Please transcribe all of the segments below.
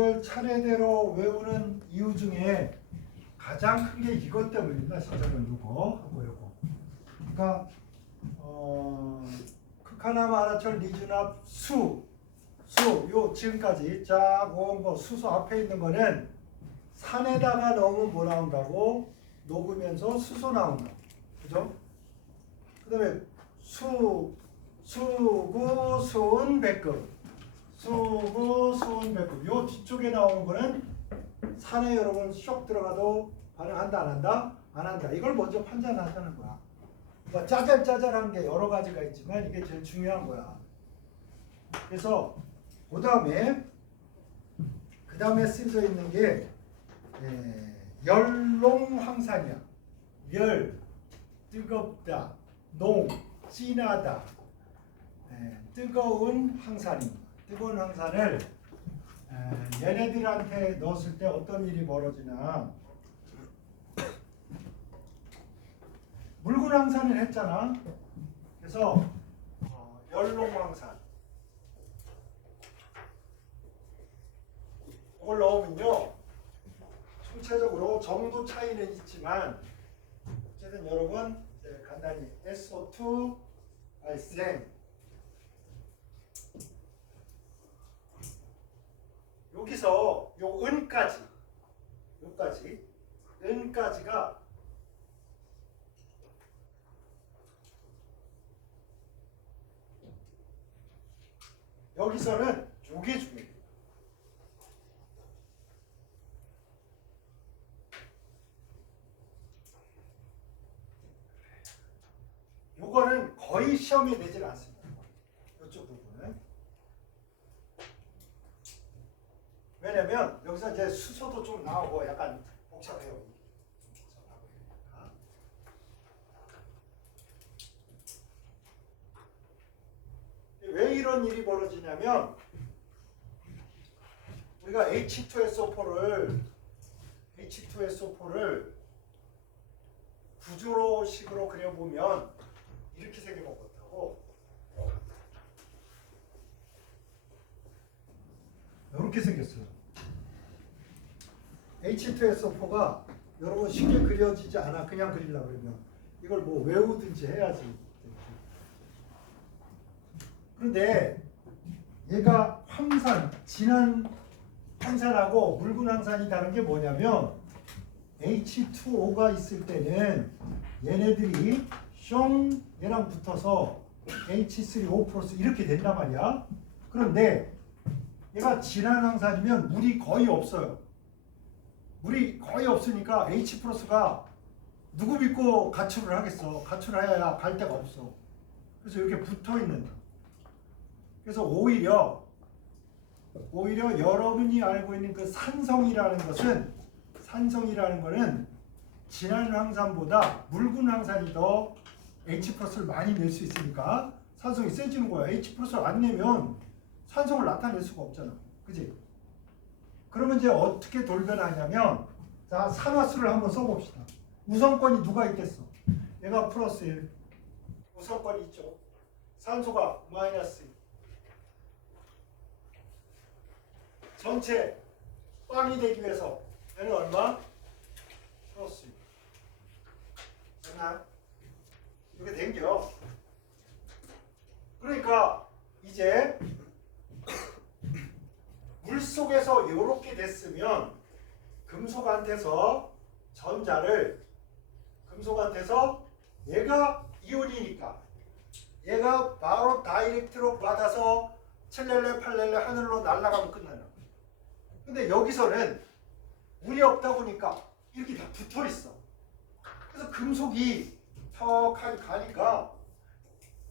이걸 차례대로 외우는 이유 중에 가장 큰 게 이것 때문입니다. 실제로는 이거 하고 이거. 그러니까 극하나 알아철 리준합 수 요 지금까지 쫙 온 거 수소 앞에 있는 거는 산에다가 넣으면 뭐 나온다고? 녹으면서 수소 나온다. 그죠? 그 다음에 수구, 수은, 백급. 수구, 수은, 백급. 요 뒤쪽에 나오는 거는 산에 여러분 쇽 들어가도 반응한다, 안 한다? 안 한다. 이걸 먼저 판단하자는 거야. 그러니까 짜잘짜잘한 게 여러 가지가 있지만 이게 제일 중요한 거야. 그래서 그 다음에 쓰여져 있는 게 열롱황산이야. 열, 뜨겁다, 농, 진하다. 뜨거운 황산입니다. 뜨거운 황산을 얘네들한테 넣었을 때 어떤 일이 벌어지나. 묽은 황산을 했잖아. 그래서 열롱황산 이걸 넣으면요, 총체적으로 정도 차이는 있지만 어쨌든 여러분 간단히 SO2 발생, 여기서 요 은까지, 은까지가 여기서는 요게 중요해요. 요거는 거의 시험에 내질 않습니다. 이쪽 부분은. 왜냐면 여기서 이제 수소도 좀 나오고 약간 복잡해요. 왜 이런 일이 벌어지냐면 우리가 H2SO4를 구조식으로 그려보면 이렇게 생겨먹었다고. 이렇게 생겼어요. H2SO4가 여러분 쉽게 그려지지 않아. 그냥 그리려고 그러면 이걸 뭐 외우든지 해야지. 그런데 얘가 황산, 진한 황산하고 묽은 황산이 다른 게 뭐냐면 H2O가 있을 때는 얘네들이 숑 얘랑 붙어서 H3O+ 이렇게 된단 말이야. 그런데 얘가 진한 황산이면 물이 거의 없어요. 물이 거의 없으니까 H+가 누구 믿고 가출을 하겠어. 가출해야 갈 데가 없어. 그래서 이렇게 붙어 있는. 그래서 오히려 여러분이 알고 있는 그 산성이라는 거는 진한 황산보다 묽은 황산이 더 H+를 많이 낼 수 있으니까 산성이 세지는 거야. H+를 안 내면 산성을 나타낼 수가 없잖아. 그지? 그러면 이제 어떻게 돌변하냐면, 자, 산화수를 한번 써봅시다. 우선권이 누가 있겠어? 얘가 플러스 1. 우선권이 있죠. 산소가 마이너스 1. 전체 빵이 되기 위해서 얘는 얼마? 플러스 1. 됐나? 이렇게 된겨. 그러니까 이제 물속에서 이렇게 됐으면 금속한테서 얘가 이온이니까 얘가 바로 다이렉트로 받아서 첼렐레 팔렐레 하늘로 날아가면 끝나요. 근데 여기서는 물이 없다 보니까 이렇게 다 붙어 있어. 그래서 금속이 턱하게 가니까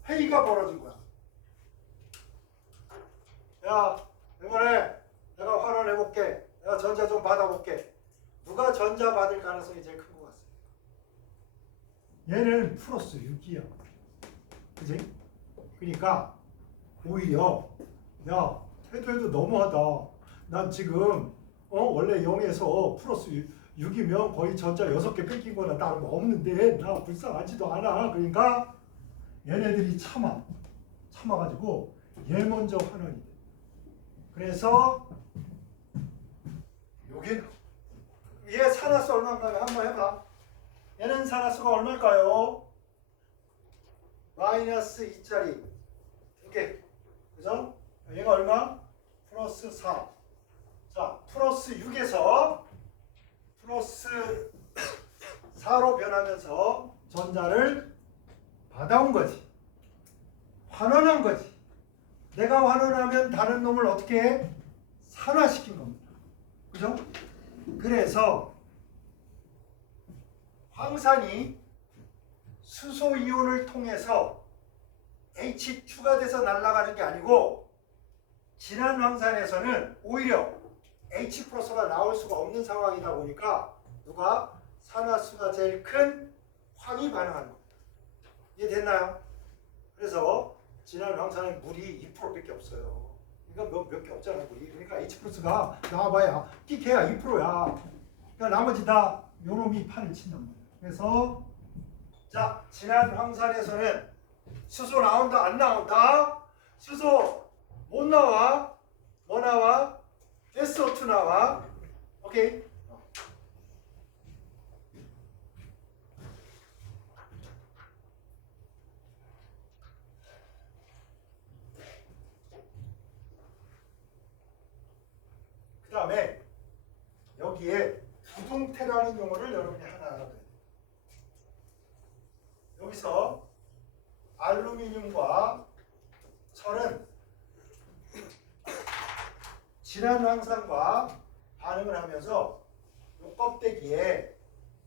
회의가 벌어진 거야. 야, 이번에 내가 환원해볼게. 내가 전자 좀 받아볼게. 누가 전자 받을 가능성이 제일 큰 것 같습니다. 얘는 플러스 6이야. 그지? 그러니까 오히려 야, 해도 너무하다. 난 지금 원래 0에서 플러스 6이면 거의 전자 6개 뺏긴 거나 다름없는데 나 불쌍하지도 않아. 그러니까 얘네들이 참아가지고 얘 먼저 환원이 돼. 그래서 여기 얘 산화수 얼마인가요? 한번 해봐. 얘는 산화수가 얼마일까요? 마이너스 2짜리 이렇게 그죠? 얘가 얼마? 플러스 4. 자, 플러스 6에서 플러스 4로 변하면서 전자를 받아온 거지. 환원한 거지. 내가 환원하면 다른 놈을 어떻게 해? 산화시킨 겁니다. 그죠? 그래서 황산이 수소 이온을 통해서 H 추가돼서 날아가는 게 아니고 진한 황산에서는 오히려 H 플러스가 나올 수가 없는 상황이다 보니까 누가 산화수가 제일 큰 황이 반응하는 겁니다. 이해됐나요? 그래서 진한 황산에 물이 2%밖에 없어요. 그러니까 몇 개 없잖아 물이. 그러니까 H 플러스가 나와봐야 끼케야 2%야. 그러니까 나머지 다 요놈이 판을 친단 말이야. 그래서 자, 진한 황산에서는 수소 나온다 안 나온다? 수소 못 나와. 뭐 나와? SO2 나와. 오케이? 그 다음에 여기에 부동태라는 용어를 여러분이 하나 알아둬야 돼요. 여기서 알루미늄과 철은 진한 황산과 반응을 하면서 이 껍데기에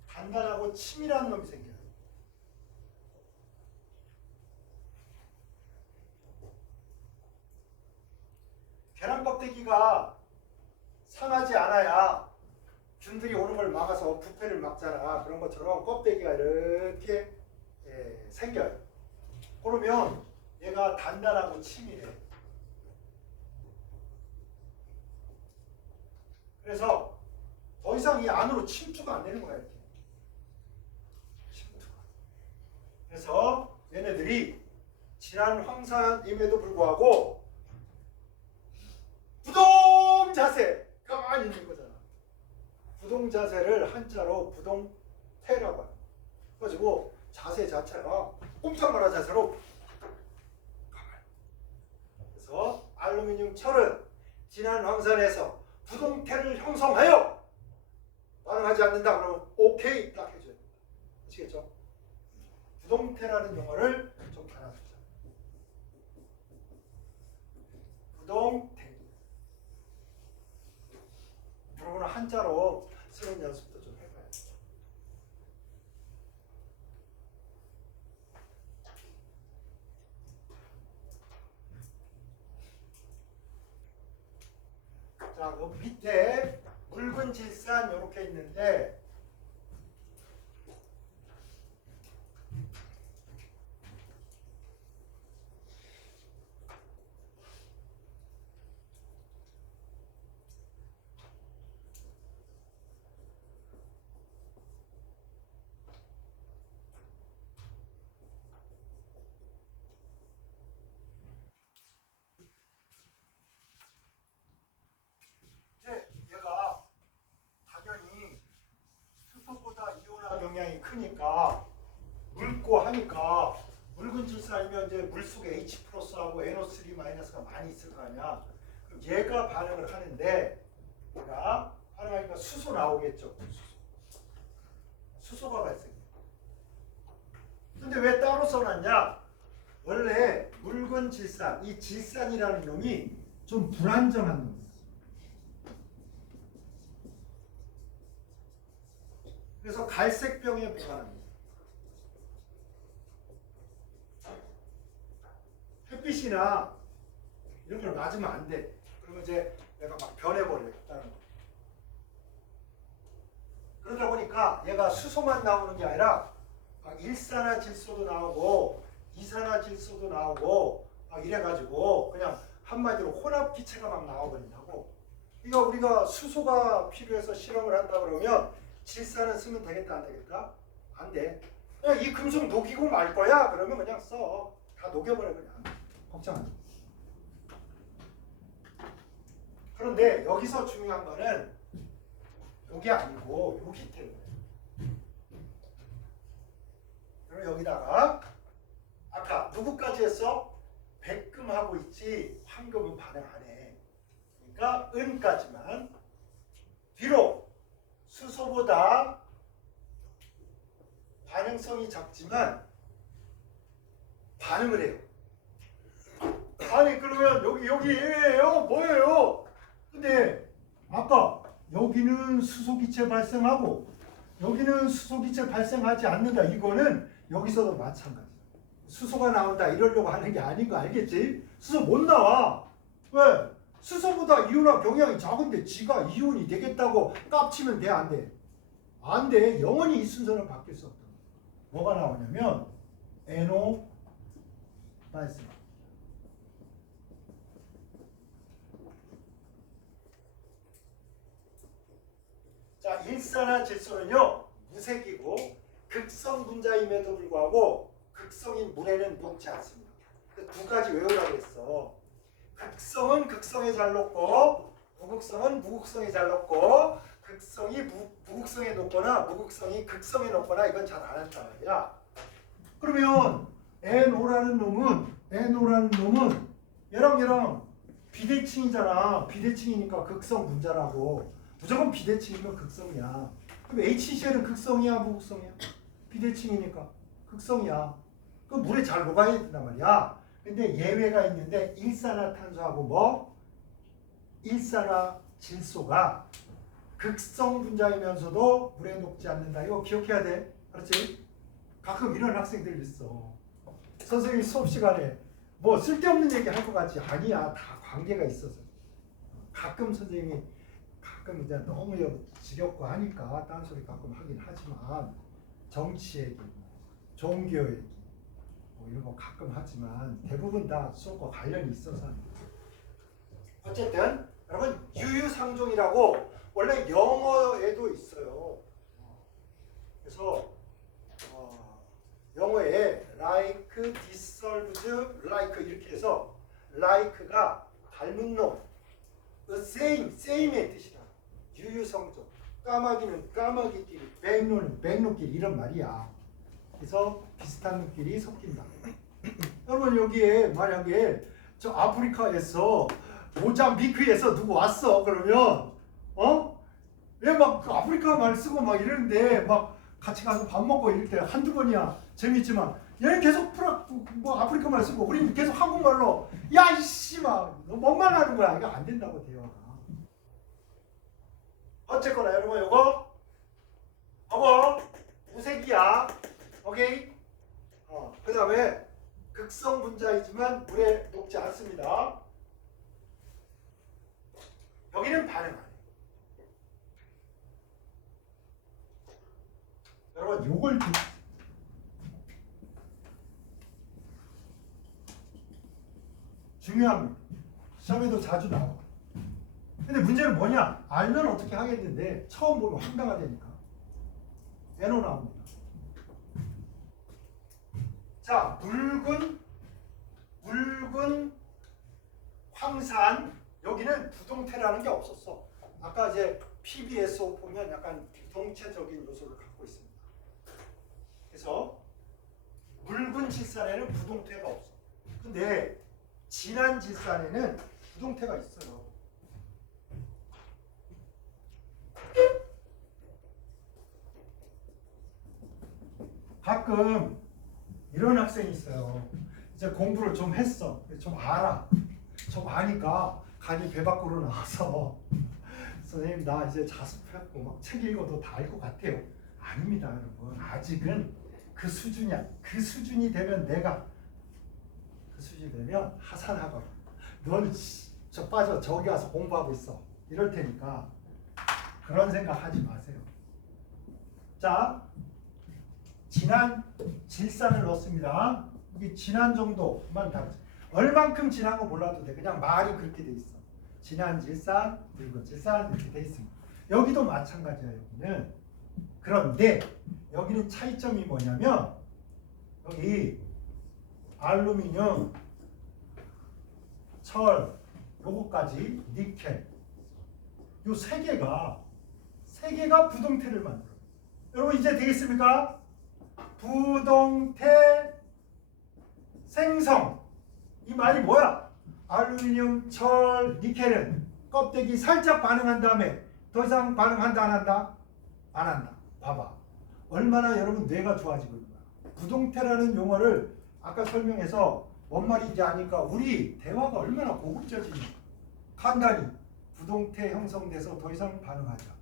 단단하고 치밀한 놈이 생겨요. 계란 껍데기가 상하지 않아야 균들이 오는 걸 막아서 부패를 막잖아. 그런 것처럼 껍데기가 이렇게 생겨요. 그러면 얘가 단단하고 치밀해. 그래서 더 이상 이 안으로 침투가 안 되는 거야. 이렇게. 침투가. 그래서 얘네들이 진한 황산임에도 불구하고 부동 자세 가만히 있는 거잖아. 부동 자세를 한자로 부동태라고 해요. 그래가지고 자세 자체가 꼼짝 마라 자세로 가만히. 그래서 알루미늄 철은 진한 황산에서 부동태를 형성하여 반응하지 않는다 그러면 오케이 딱 해줘야 된다. 아시겠죠? 부동태라는 용어를 좀 알아두자. 부동태. 여러분은 한자로 쓰는 연습도 좀 해봐야 돼요. 자, 그 밑에 묽은 질산 이렇게 있는데 얘가 당연히 수소보다 이온화 경향이 크니까 묽고 하니까 묽은 질산이면 이제 물 속에 H 플러스하고 NO3 마이너스가 많이 있을 거 아니야. 그럼 얘가 반응을 하는데 얘가 반응하니까 수소 나오겠죠. 수소가 발생해. 근데 왜 따로 써놨냐? 원래 묽은 질산, 이 질산이라는 놈이 좀 불안정한 놈이에요. 그래서 갈색병에 보관합니다. 햇빛이나 이런 걸 맞으면 안 돼. 그러면 이제 내가 막 변해버려요. 다른 거. 그러다 보니까 얘가 수소만 나오는 게 아니라 막 일산화질소도 나오고 이산화질소도 나오고 막 이래가지고 그냥 한마디로 혼합기체가 막 나와버린다고. 그러니까 우리가 수소가 필요해서 실험을 한다 그러면 질산은 쓰면 되겠다 안 되겠다? 안 돼. 그냥 이 금속 녹이고 말 거야? 그러면 그냥 써. 다 녹여버려 그냥. 걱정 안 해. 그런데 여기서 중요한 거는 이게 아니고 여기 때문에. 그럼 여기다가 아까 누구까지 했어? 백금하고 있지 황금은 반응 안 해. 그러니까 은까지만. 비록 수소보다 반응성이 작지만 반응을 해요. 아니 그러면 여기 예외예요? 뭐예요? 근데 아까 여기는 수소기체 발생하고 여기는 수소기체 발생하지 않는다. 이거는 여기서도 마찬가지야. 수소가 나온다 이러려고 하는 게 아닌 거 알겠지? 수소 못 나와. 왜? 수소보다 이온화 경향이 작은데 지가 이온이 되겠다고 깝치면 돼? 안 돼? 안 돼. 영원히 이 순서는 바뀔 수 없다. 뭐가 나오냐면 NO 발생. 자, 일산화질소는요 무색이고 극성 분자임에도 불구하고 극성인 물에는 녹지 않습니다. 두 가지 외우라고 했어. 극성은 극성에 잘 녹고 무극성은 무극성에 잘 녹고 극성이 무극성에 녹거나 무극성이 극성에 녹거나 이건 잘 안 한단 말이야. 그러면 NO라는 놈은 얘랑 비대칭이잖아. 비대칭이니까 극성 분자라고. 무조건 비대칭이면 극성이야. 그럼 HCl은 극성이야 무극성이야? 비대칭이니까 극성이야. 그럼 물에 잘 녹아야 된단 말이야. 근데 예외가 있는데 일산화탄소하고 뭐? 일산화질소가 극성 분자이면서도 물에 녹지 않는다. 이거 기억해야 돼. 알았지? 가끔 이런 학생들 있어. 선생님이 수업 시간에 뭐 쓸데없는 얘기 할 것 같지? 아니야. 다 관계가 있어서. 가끔 선생님이 가끔 이제 너무 지겹고 하니까 딴소리 가끔 하긴 하지만 정치 얘기, 종교 얘기 뭐 이런 거 가끔 하지만 대부분 다 수업과 관련이 있어서 어쨌든 여러분 유유상종이라고 원래 영어에도 있어요. 그래서 영어에 like, dissolved, like 이렇게 해서 like가 닮은 놈, same의 뜻이다. 유유상종. 까마귀는 까마귀끼리, 백로는 백로끼리 이런 말이야. 그래서 비슷한 놈끼리 섞인다. 여러분 여기에 만약에 저 아프리카에서 모잠비크에서 누구 왔어 그러면 얘 막 아프리카 말 쓰고 막 이러는데 막 같이 가서 밥 먹고 이럴 때 한두 번이야 재밌지만 얘는 계속 뭐 아프리카 말 쓰고 우리는 계속 한국말로 야 이씨 막 뭔말 하는 거야. 이거 안 된다고 대화가. 어쨌거나 여러분 요거 무색이야. 오케이? 그 다음에 극성 분자이지만 물에 녹지 않습니다. 여기는 반응 안 해. 여러분 요걸 중요합니다. 시험에도 자주 나와. 근데 문제는 뭐냐? 알면 어떻게 하겠는데 처음 보면 황당하다니까. NO 나옵니다. 자, 묽은 황산 여기는 부동태라는 게 없었어. 아까 이제 PbSO 보면 약간 부동체적인 요소를 갖고 있습니다. 그래서 묽은 질산에는 부동태가 없어. 근데 진한 질산에는 부동태가 있어요. 가끔 이런 학생이 있어요. 이제 공부를 좀 했어. 좀 알아. 좀 아니까 간이 배 밖으로 나와서 선생님 나 이제 자습했고 막 책 읽어도 다 알 것 같아요. 아닙니다 여러분. 아직은 그 수준이야. 그 수준이 되면 내가 그 수준이 되면 하산하거나 넌 저 빠져 저기 와서 공부하고 있어. 이럴 테니까 그런 생각 하지 마세요. 자, 진한 질산을 넣습니다. 이게 진한 정도만 다르죠. 얼만큼 진한 거 몰라도 돼. 그냥 말이 그렇게 돼 있어. 진한 질산, 묽은 질산 이렇게 돼 있습니다. 여기도 마찬가지야. 여기는. 그런데 여기는 차이점이 뭐냐면 여기 알루미늄, 철, 요거까지 니켈 요 세 세 개가 부동태를 만들어. 여러분 이제 되겠습니까? 부동태 생성. 이 말이 뭐야? 알루미늄, 철, 니켈은 껍데기 살짝 반응한 다음에 더 이상 반응한다 안 한다? 안 한다. 봐봐. 얼마나 여러분 뇌가 좋아지고 있는 거야. 부동태라는 용어를 아까 설명해서 뭔 말인지 아니까 우리 대화가 얼마나 고급져지니. 간단히 부동태 형성돼서 더 이상 반응하지 않아.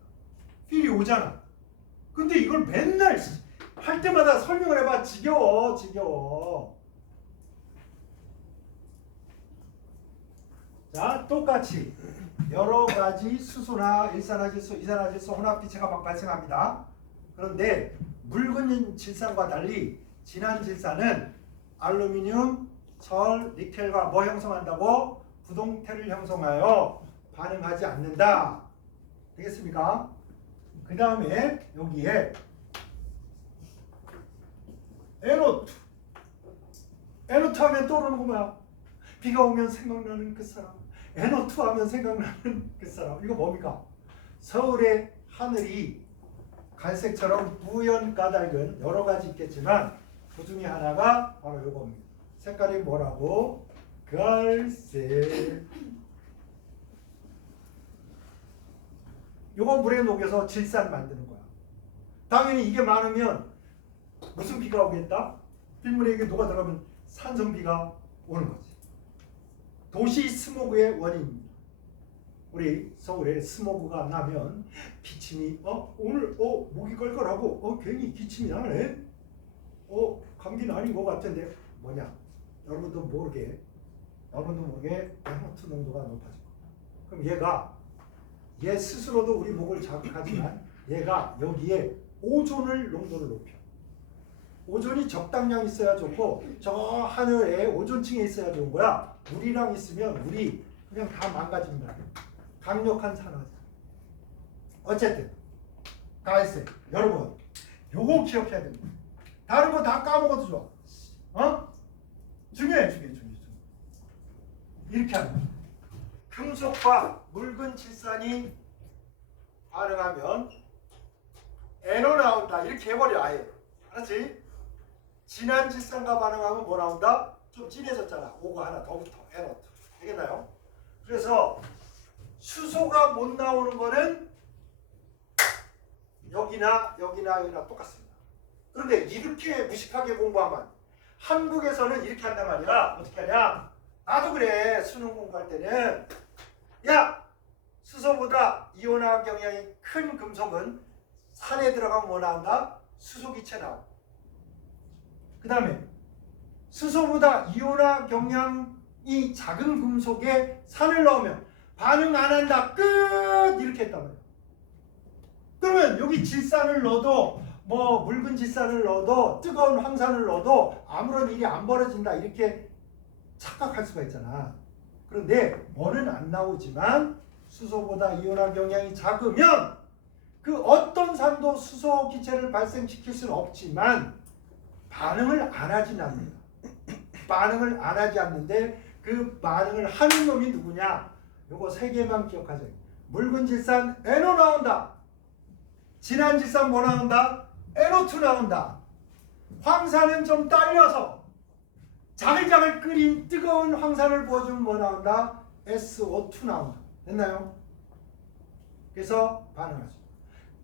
필이 오잖아. 근데 이걸 맨날 할 때마다 설명을 해봐. 지겨워. 자, 똑같이 여러 가지 수소나 일산화질소, 이산화질소 혼합기체가 발생합니다. 그런데 묽은 질산과 달리 진한 질산은 알루미늄, 철, 니켈과 뭐 형성한다고? 부동태를 형성하여 반응하지 않는다. 되겠습니까? 그 다음에 여기에 NO2 하면 떠오르는 거 뭐야? 비가 오면 생각나는 그 사람. NO2 하면 생각나는 그 사람. 이거 뭡니까? 서울의 하늘이 갈색처럼 뿌연 까닭은 여러 가지 있겠지만 그 중에 하나가 바로 이겁니다. 색깔이 뭐라고? 갈색. 요거 물에 녹여서 질산 만드는 거야. 당연히 이게 많으면 무슨 비가 오겠다? 빗물에 이게 녹아 들어가면 산성비가 오는 거지. 도시 스모그의 원인입니다. 우리 서울에 스모그가 나면 기침이 오늘 목이 걸걸하고 괜히 기침이 나네. 감기는 아닌 것 같은데 뭐냐? 여러분도 모르게 NO2 농도가 높아지고 그럼 얘 스스로도 우리 목을 자극하지만 얘가 여기에 오존을 농도를 높여. 오존이 적당량 있어야 좋고 저 하늘에 오존층에 있어야 좋은 거야. 물이랑 있으면 물이 그냥 다 망가집니다. 강력한 산화제. 어쨌든 갈색. 여러분 요거 기억해야 됩니다. 다른 거 다 까먹어도 좋아. 중요해. 이렇게 하는 거야. 금속과 묽은 질산이 반응하면 NO 나온다. 이렇게 해버려 아예. 알았지? 진한 질산과 반응하면 뭐 나온다? 좀 진해졌잖아. O가 하나 더 붙어. NO2. 되겠나요? 그래서 수소가 못 나오는 거는 여기나 똑같습니다. 그런데 이렇게 무식하게 공부하면 한국에서는 이렇게 한단 말이야. 어떻게 하냐? 나도 그래. 수능 공부할 때는 야! 수소보다 이온화 경향이 큰 금속은 산에 들어가면 뭐 나온다? 수소기체 나오고 그 다음에 수소보다 이온화 경향이 작은 금속에 산을 넣으면 반응 안 한다. 끝! 이렇게 했단 말이야. 그러면 여기 질산을 넣어도 뭐 묽은 질산을 넣어도 뜨거운 황산을 넣어도 아무런 일이 안 벌어진다. 이렇게 착각할 수가 있잖아. 그런데 뭐는 안 나오지만 수소보다 이온화 경향이 작으면 그 어떤 산도 수소 기체를 발생시킬 수는 없지만 반응을 안 하진 않는다. 반응을 안 하지 않는데 그 반응을 하는 놈이 누구냐? 요거 세 개만 기억하세요. 묽은 질산 NO 나온다. 진한 질산 뭐 나온다? NO2 나온다. 황산은 좀 딸려서 자글자글 끓인 뜨거운 황산을 부어주면 뭐 나온다? SO2 나온다. 됐나요? 그래서 반응하죠.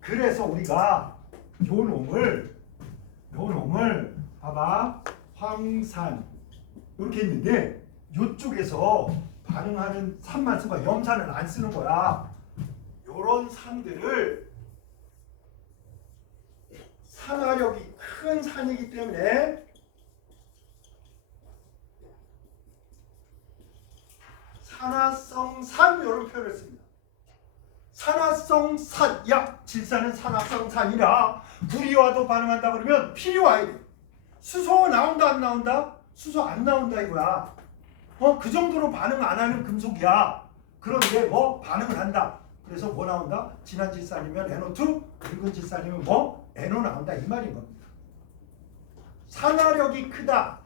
그래서 우리가 요 놈을 봐봐. 황산 이렇게 있는데 이쪽에서 반응하는 산만 쓴 거야. 염산은 안 쓰는 거야. 요런 산들을 산화력이 큰 산이기 때문에 산화성 산 이런 표현을 씁니다. 산화성 산. 야, 질산은 산화성 산이라 물이 와도 반응한다 그러면 필이 와야 돼. 수소 나온다 안 나온다? 수소 안 나온다 이거야. 그 정도로 반응 안 하는 금속이야. 그런데 뭐 반응을 한다. 그래서 뭐 나온다? 진한 질산이면 NO2, 묽은 질산이면 뭐 NO 나온다 이 말인 겁니다. 산화력이 크다.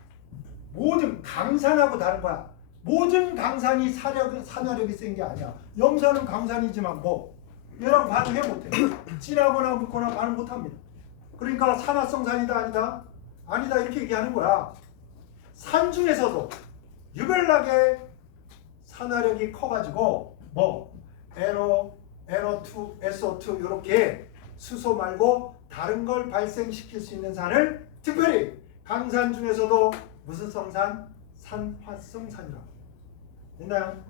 모든 강산하고 다른 거야. 모든 강산이 산화력이 센 게 아니야. 염산은 강산이지만 뭐 얘랑 반응해 못해. 진하거나 묻거나 반응 못합니다. 그러니까 산화성 산이다 아니다? 아니다 이렇게 얘기하는 거야. 산 중에서도 유별나게 산화력이 커가지고 뭐 NO, NO2, SO2 이렇게 수소 말고 다른 걸 발생시킬 수 있는 산을 특별히 강산 중에서도 무슨 성산? 산화성산이라고. 됐나요?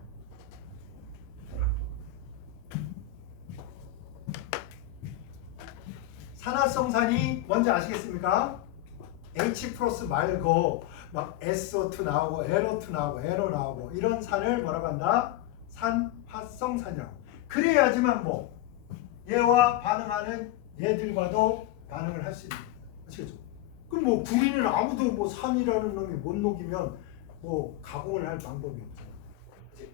산화성산이 뭔지 아시겠습니까? H 플러스 말고 막 SO2 나오고 NO2 나오고 NO 나오고 이런 산을 뭐라고 한다? 산화성산이라고. 그래야지만 뭐 얘와 반응하는 얘들과도 반응을 할 수 있는 거예요. 아시겠죠? 그럼 뭐 구리는 아무도 뭐 산이라는 놈이 못 녹이면 뭐 가공을 할 방법이 없잖아요. 그치?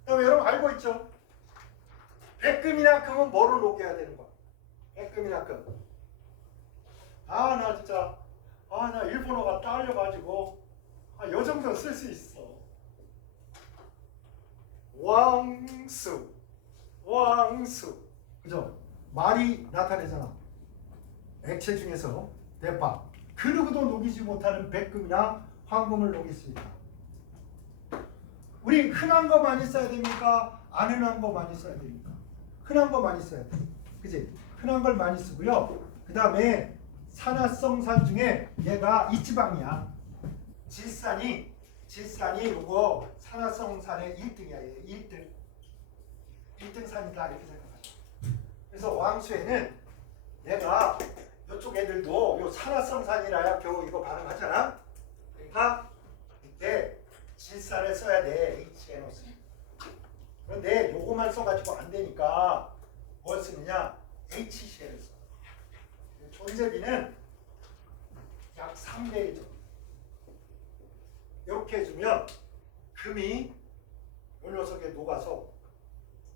그다음에 여러분 알고 있죠? 백금이나 금은 뭐로 녹여야 되는 거야? 백금이나 금. 아 나 진짜 나 일본어가 딸려가지고 요 정도 쓸 수 있어. 왕수. 그죠? 말이 나타내잖아. 액체 중에서 대파. 그 누구도 녹이지 못하는 백금이나 황금을 녹일 수 있다. 우리 흔한 거 많이 써야 됩니까? 안 흔한 거 많이 써야 됩니까? 흔한 거 많이 써야 돼. 그지? 흔한 걸 많이 쓰고요. 그 다음에 산화성산 중에 얘가 이지방이야. 질산이 요거 산화성산의 1등이야. 1등 산이다 이렇게 생각하죠. 그래서 왕수에는 얘가 이쪽 애들도 요 산화성산이라야 겨우 이거 반응하잖아. 그러니까 이때 질산을 써야 돼. HNO3. 그런데 요거만 써가지고 안 되니까 뭘 쓰느냐? HCl을 써. 존재비는 약 3대 1죠. 이렇게 해주면 금이 요 녀석에 녹아서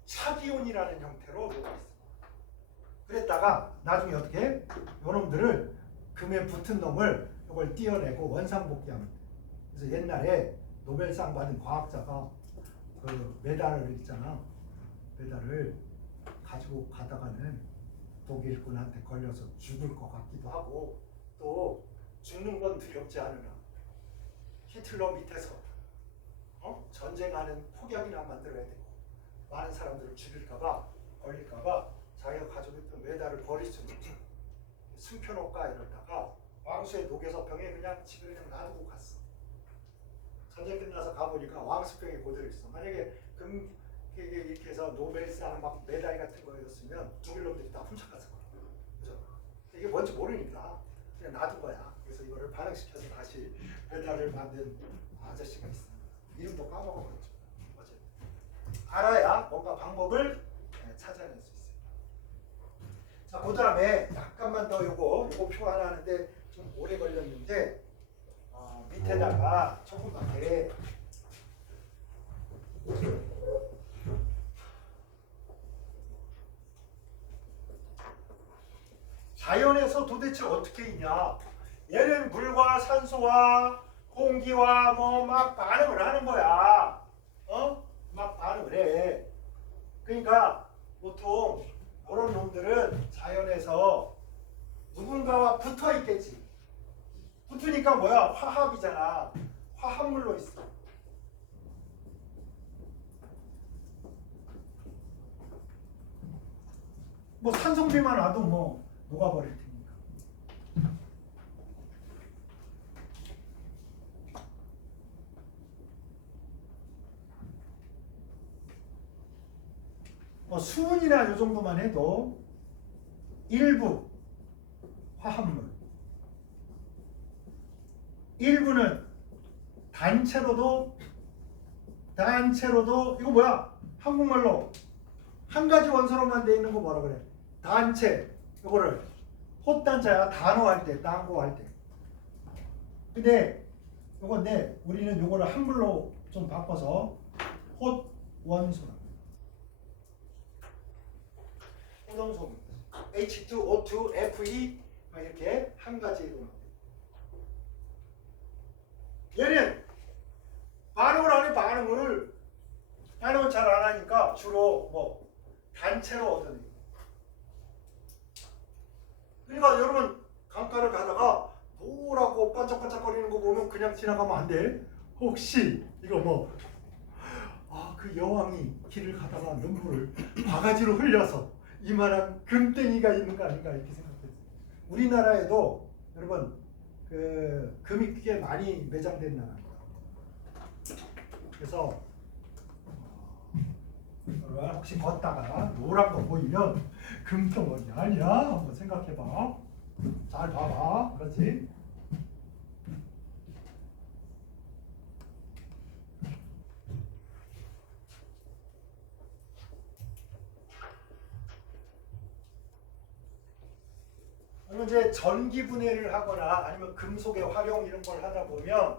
차기온이라는 형태로 녹아있습니다. 그랬다가 나중에 어떻게 해? 요 놈들을 금에 붙은 놈을 이걸 띄어내고 원상복귀하면 돼. 그래서 옛날에 노벨상 받은 과학자가 그 메달을 있잖아. 메달을 가지고 가다가는 독일군한테 걸려서 죽을 것 같기도 하고 또 죽는 건 두렵지 않으나 히틀러 밑에서 전쟁하는 폭약이나 만들어야 되고 많은 사람들을 죽일까봐 걸릴까봐 자기가 가지고 있던 메달을 버릴 수는 없죠. 숨겨놓을까 이러다가 왕수의 녹여서병에 그냥 집에 그냥 놔두고 갔어. 전쟁 끝나서 가보니까 왕수병이 그대로 있어. 만약에 이렇게 해서 노벨상 막 메달 같은 거였으면 독일 놈들이 다 훔쳐갔을 거야. 그죠? 이게 뭔지 모르니까 그냥 놔둔 거야. 그래서 이거를 반응시켜서 다시 메달을 만든 아저씨가 있습니다. 이름도 까먹어버렸죠. 어쨌든 알아야 뭔가 방법을 찾아낼 수 있어요. 자, 그 다음에 약간만 더 요거 표 하나 하는데 좀 오래 걸렸는데 밑에다가 조금밖에 자연에서 도대체 어떻게 있냐? 얘는 물과 산소와 공기와 뭐 막 반응을 하는 거야. 막 반응을 해. 그러니까 보통 그런 놈들은 자연에서 누군가와 붙어 있겠지. 붙으니까 뭐야? 화합이잖아. 화합물로 있어. 뭐 산성비만 와도 뭐 녹아버릴 테니까. 수은이나 요 정도만 해도 일부 화합물, 일부는 단체로도 이거 뭐야? 한국말로 한 가지 원소로만 돼 있는 거 뭐라 그래? 단체. 이거를 헛단자야. 단어할 때, 딴거할 때. 근데 요건데 우리는 요거를 한글로 좀 바꿔서 헛원소라. 혼원소. H2O2, Fe 이렇게 한 가지 이름. 얘는 반응을 안 해. 반응을 잘 안 하니까 주로 뭐 단체로 얻어내요. 그러니까 여러분 강가를 가다가 노랗고 반짝반짝거리는 거 보면 그냥 지나가면 안 돼. 혹시 이거 뭐 그 여왕이 길을 가다가 눈물을 바가지로 흘려서 이만한 금땡이가 있는 거 아닌가 이렇게 생각했어요. 우리나라에도 여러분 그 금이 꽤 많이 매장된 나라입니다. 그래서 여러분 혹시 걷다가 노란 거 보이면 금덩어리 아니야? 한번 생각해봐. 잘 봐봐. 그렇지? 그러면 이제 전기 분해를 하거나 아니면 금속의 활용 이런 걸 하다 보면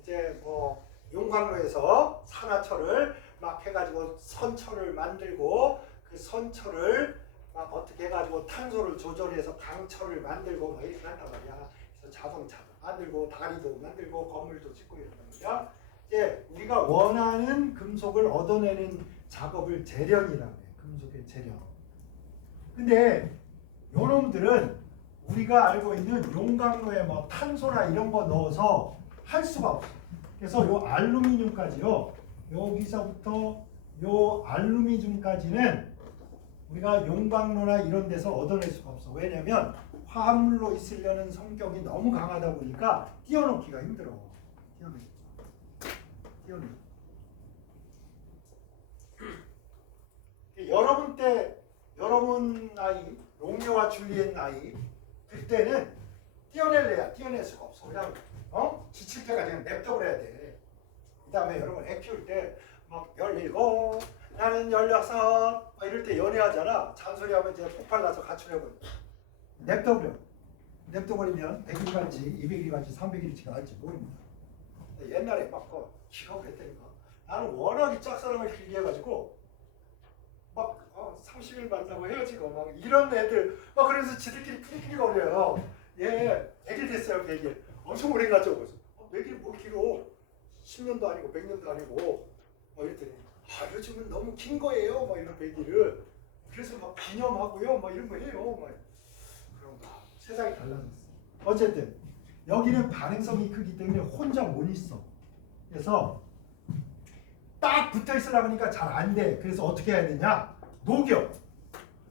이제 뭐 용광로에서 산화철을 막 해가지고 선철을 만들고 그 선철을 막 어떻게 해가지고 탄소를 조절해서 강철을 만들고 막 이렇게 한단 말이야. 그래서 자동차도 만들고 다리도 만들고 건물도 짓고 이런 말이야. 이제 우리가 원하는 금속을 얻어내는 작업을 재련이라고 해. 금속의 재련. 근데 요놈들은 우리가 알고 있는 용광로에 뭐 탄소나 이런 거 넣어서 할 수가 없어. 그래서 요 알루미늄까지요. 여기서부터 요 알루미늄까지는 우리가 용광로나 이런 데서 얻어낼 수가 없어. 왜냐면 화합물로 있으려는 성격이 너무 강하다 보니까 띄워놓기가 힘들어. 띄워놓기. 여러분 나이, 로미오와 줄리엣 나이 그때는 띄워낼 수가 없어. 그냥 지칠 때가 그냥 냅둬버려야 돼. 그 다음에 여러분 애 키울 때 막 17, 나는 16 막 이럴 때 연애하잖아. 잔소리하면 이제 폭발나서 가출해버려. 냅둬버리면 100일 갈지 200일 갈지 300일치 갈지 모릅니다. 옛날에 막 기억을 했다니까. 나는 워낙에 짝사랑을 길게 해가지고 막 30일 만나고 헤어지고 막 이런 애들 막 그래서 지들끼리 끼리끼리 거려요. 얘 100일 됐어요. 100일. 엄청 오래 갔죠. 그래서 100일 뭐 길어. 10년도 아니고 100년도 아니고 이랬더니 요즘은 너무 긴 거예요. 막 이런 100일을. 그래서 막 기념하고요. 막 이런 거 해요. 막 그런 거. 세상이 달라졌어. 어쨌든 여기는 반응성이 크기 때문에 혼자 못 있어. 그래서 딱 붙어 있으려고 하니까 잘 안 돼. 그래서 어떻게 해야 되냐?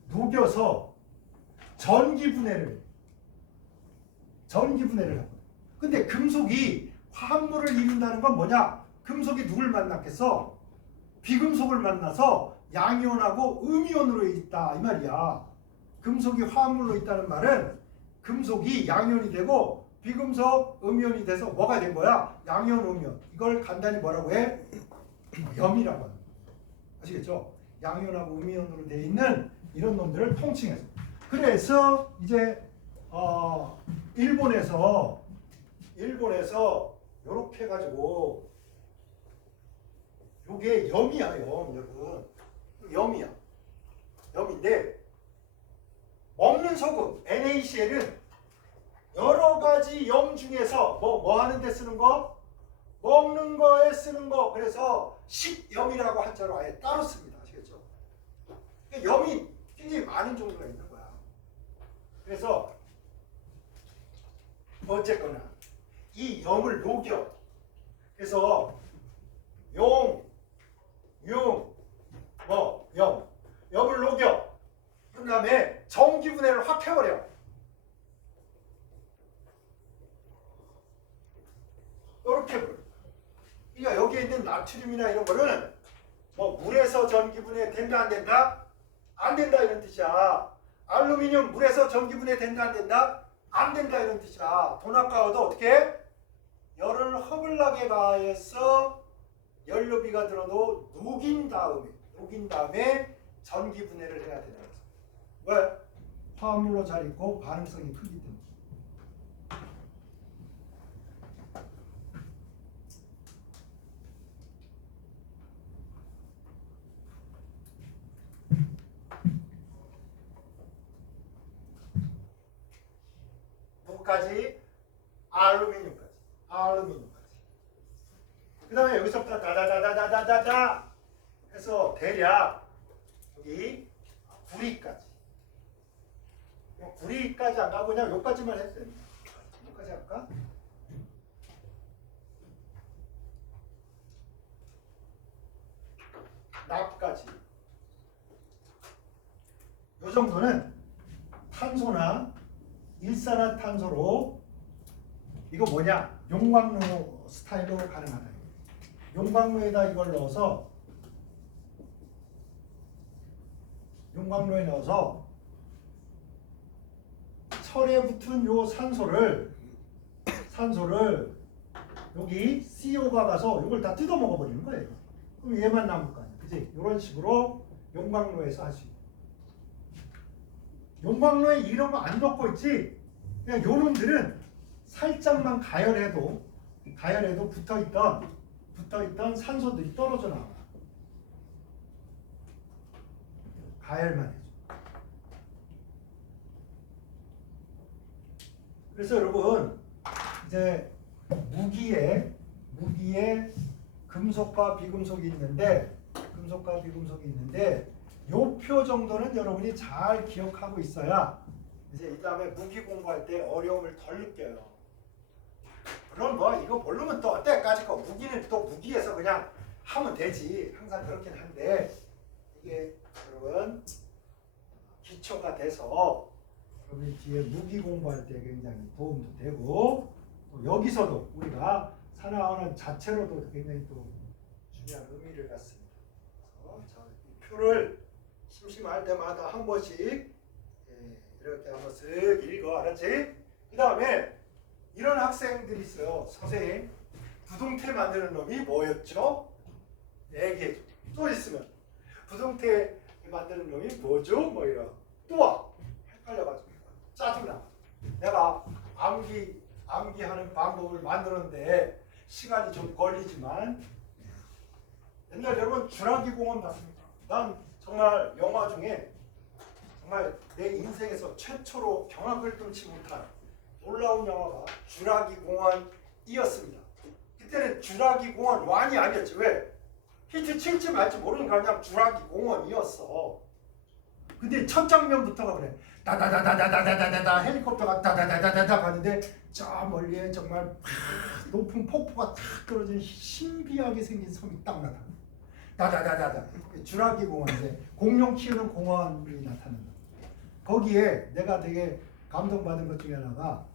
녹여서 전기 분해를 하고. 근데 금속이 화합물을 이룬다는 건 뭐냐? 금속이 누굴 만났겠어? 비금속을 만나서 양이온하고 음이온으로 있다 이 말이야. 금속이 화합물로 있다는 말은 금속이 양이온이 되고 비금속 음이온이 돼서 뭐가 된 거야? 양이온, 음이온. 이걸 간단히 뭐라고 해? 염이라고 하는 거야. 아시겠죠? 양이온하고 음이온으로 되어 있는 이런 놈들을 통칭해서. 그래서 이제 일본에서 이렇게 해가지고 요게 염이야, 여러분. 염이야. 염인데 먹는 소금 NaCl은 여러 가지 염 중에서 뭐 하는 데 쓰는 거? 먹는 거에 쓰는 거. 그래서 식염이라고 한자로 아예 따로 씁니다. 아시겠죠? 염이 굉장히 많은 종류가 있는 거야. 그래서 어쨌거나 이 염을 녹여. 그래서 염을 녹여. 그 다음에 전기 분해를 확 해버려. 이렇게 버려. 그러니까 여기에 있는 나트륨이나 이런 거는 뭐 물에서 전기 분해 된다 안 된다? 안 된다 이런 뜻이야. 알루미늄 물에서 전기 분해 된다 안 된다? 안 된다 이런 뜻이야. 돈 아까워도 어떻게 해? 열을 허블나게 가해서 연료비가 들어도 녹인 다음에 전기 분해를 해야 되는 거죠. 왜? 화합물로 잘 있고 반응성이 크기 때문에. 뭐까지? 알루미늄까지. 그 다음에 여기서부터 다다다다다다다 해서 대략 여기 구리까지. 구리까지 안 가고 그냥 여기까지만 해도 됩니다. 여기까지 할까? 납까지. 이 정도는 탄소나 일산화탄소로 이거 뭐냐? 용광로 스타일로 가능하다. 용광로에다 이걸 넣어서 용광로에 넣어서 철에 붙은 요 산소를 여기 CO가 가서 이걸 다 뜯어 먹어버리는 거예요. 그럼 얘만 남을 거 아니야, 그지? 이런 식으로 용광로에서 할 수 있고. 용광로에 이런 거 안 넣고 있지. 그냥 요 놈들은 살짝만 가열해도 붙어있던 산소들이 떨어져 나와. 가열만 해줘. 그래서 여러분 이제 무기에 금속과 비금속이 있는데 요 표 정도는 여러분이 잘 기억하고 있어야 이제 이 다음에 무기 공부할 때 어려움을 덜 느껴요. 물론 뭐 이거 모르면 또 때까지 거 무기는 또 무기에서 그냥 하면 되지. 항상 그렇긴 한데 이게 여러분 기초가 돼서 여러분이 뒤에 무기 공부할 때 굉장히 도움도 되고 또 여기서도 우리가 산화하는 자체로도 굉장히 또 중요한 의미를 갖습니다. 그래서 이 표를 심심할 때마다 한 번씩 이렇게 한 번씩 읽어. 알았지? 그 다음에 이런 학생들이 있어요. 선생님, 부동태 만드는 놈이 뭐였죠? 얘기해줘. 또 있으면 부동태 만드는 놈이 뭐죠? 뭐 이런. 또 와. 헷갈려가지고 짜증나. 내가 암기하는 방법을 만드는데 시간이 좀 걸리지만 옛날 여러분 주라기 공원 봤습니까? 난 정말 영화 중에 정말 내 인생에서 최초로 경악을 금치 못한 놀라운 영화가 주라기 공원이었습니다. 그때는 주라기 공원 1이 아니었지. 왜? 히트 칠지 말지 모르니까 그냥 주라기 공원이었어. 근데 첫 장면부터가 그래. 다다다다다다다다다 헬리콥터가 다다다다다다 가는데 저 멀리에 정말 높은 폭포가 탁 떨어진 신비하게 생긴 섬이 딱 나타나. 다다다다다. 주라기 공원인데 공룡 키우는 공원이 나타난다. 거기에 내가 되게 감동받은 것 중에 하나가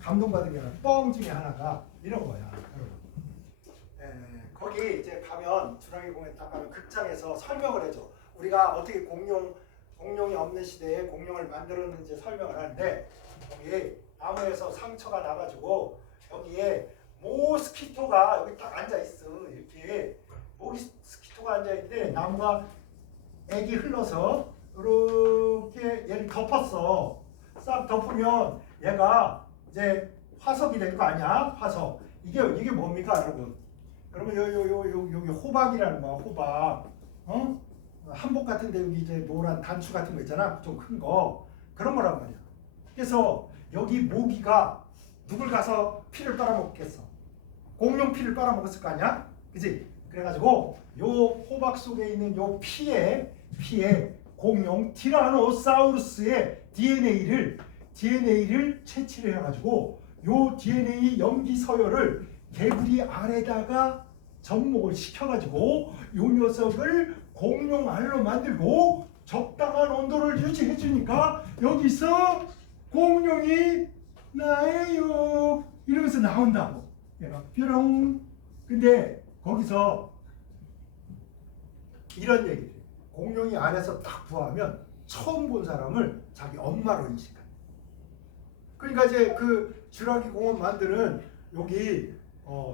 감동받은 게 아니라 뻥 중에 하나가 이런 거야. 여러분. 거기 이제 가면 주라기 공원에 딱 가면 극장에서 설명을 해줘. 우리가 어떻게 공룡이 없는 시대에 공룡을 만들었는지 설명을 하는데 여기 나무에서 상처가 나가지고 여기에 모스키토가 여기 딱 앉아 있어. 이렇게 모스키토가 앉아 있는데 나무가 액이 흘러서 이렇게 얘를 덮었어. 싹 덮으면 얘가 이제 화석이 될 거 아니야? 화석. 이게 뭡니까, 여러분? 그러면 여기 호박이라는 거야. 호박. 한복 같은데 여기 이제 노란 단추 같은 거 있잖아. 좀 큰 거. 그런 거란 말이야. 그래서 여기 모기가 누굴 가서 피를 빨아먹겠어? 공룡 피를 빨아먹었을 거 아니야? 그지? 그래가지고 요 호박 속에 있는 요 피에 공룡 티라노사우루스의 DNA를 채취를 해가지고 요 DNA 염기 서열을 개구리 알에다가 접목을 시켜가지고 요 녀석을 공룡 알로 만들고 적당한 온도를 유지해 주니까 여기서 공룡이 나예요 이러면서 나온다고. 얘가 뾰롱. 근데 거기서 이런 얘기를 해요. 공룡이 알에서 딱 부화하면 처음 본 사람을 자기 엄마로 인식한다. 그러니까 이제 그 주라기 공원 만드는 여기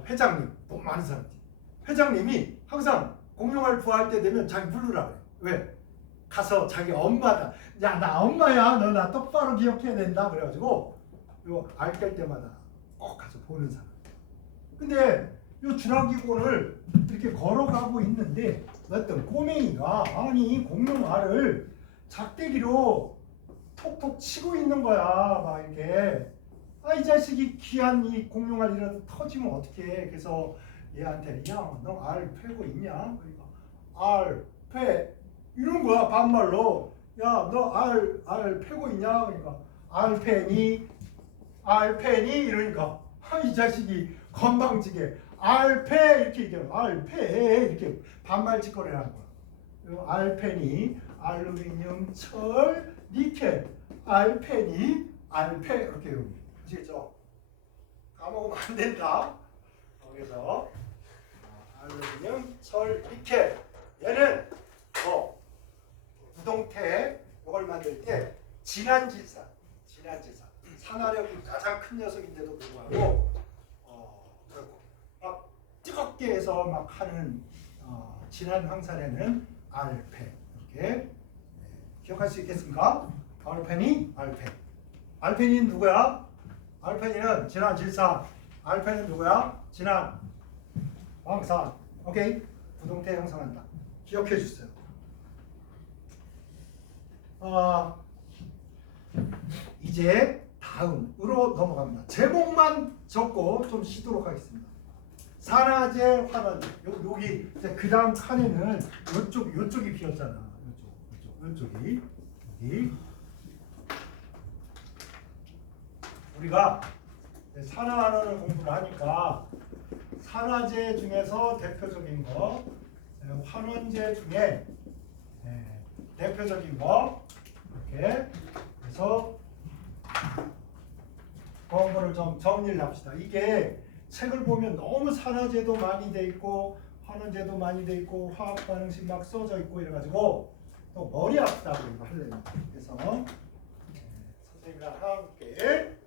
회장님, 돈 많은 사람, 회장님이 항상 공룡알 부화할 때 되면 자기 부르라 그래. 왜? 가서 자기 엄마다. 야, 나 엄마야. 너 나 똑바로 기억해야 된다. 그래가지고 요 알 뗄 때마다 꼭 가서 보는 사람. 근데 요 주라기공원을 이렇게 걸어가고 있는데 어떤 꼬맹이가 아니 공룡 알을 작대기로 톡톡 치고 있는 거야. 막 이렇게. 이 자식이 귀한 이 공룡 알이라도 터지면 어떡해. 그래서 얘한테 야, 너 알 패고 있냐? 그러니까 알 패 이런 거야. 반말로. 야, 너 알 패고 있냐? 그러니까 알 패니? 이러니까 이 자식이 건방지게 알 패 이렇게 얘기해요. 알 패 이렇게 반말짓거리를 하는 거야. 알 패니? 알루미늄, 철, 니켈, 알 패니? 알 패 이렇게 해요. 아시겠죠? 까먹으면 안 된다. 그래서 알루미늄, 철, 니켈 얘는 부동태 이걸 만들 때 진한질산 산화력이 가장 큰 녀석인데도 불구하고 막 뜨겁게 해서 막 하는 진한 황산에는 알패 이렇게 기억할 수 있겠습니까? 알펜이 알펜. 알펜이 누구야? 알펜이는 진한 질산. 알펜은 누구야? 진한 황산. 오케이? 부동태 형성한다. 기억해 주세요. 이제 다음으로 넘어갑니다. 제목만 적고 좀 쉬도록 하겠습니다. 산화제, 환원제. 여기 그 다음 칸에는 요쪽이 비었잖아. 요쪽이 여기. 우리가 산화환원을 공부를 하니까 산화제 중에서 대표적인 거, 환원제 중에 대표적인 거 이렇게 해서 그런 거를 좀 정리를 합시다. 이게 책을 보면 너무 산화제도 많이 돼 있고 환원제도 많이 돼 있고 화학 반응식 막 써져 있고 이래가지고 또 머리 아프다고 이거 하려면. 그래서 선생님이랑 함께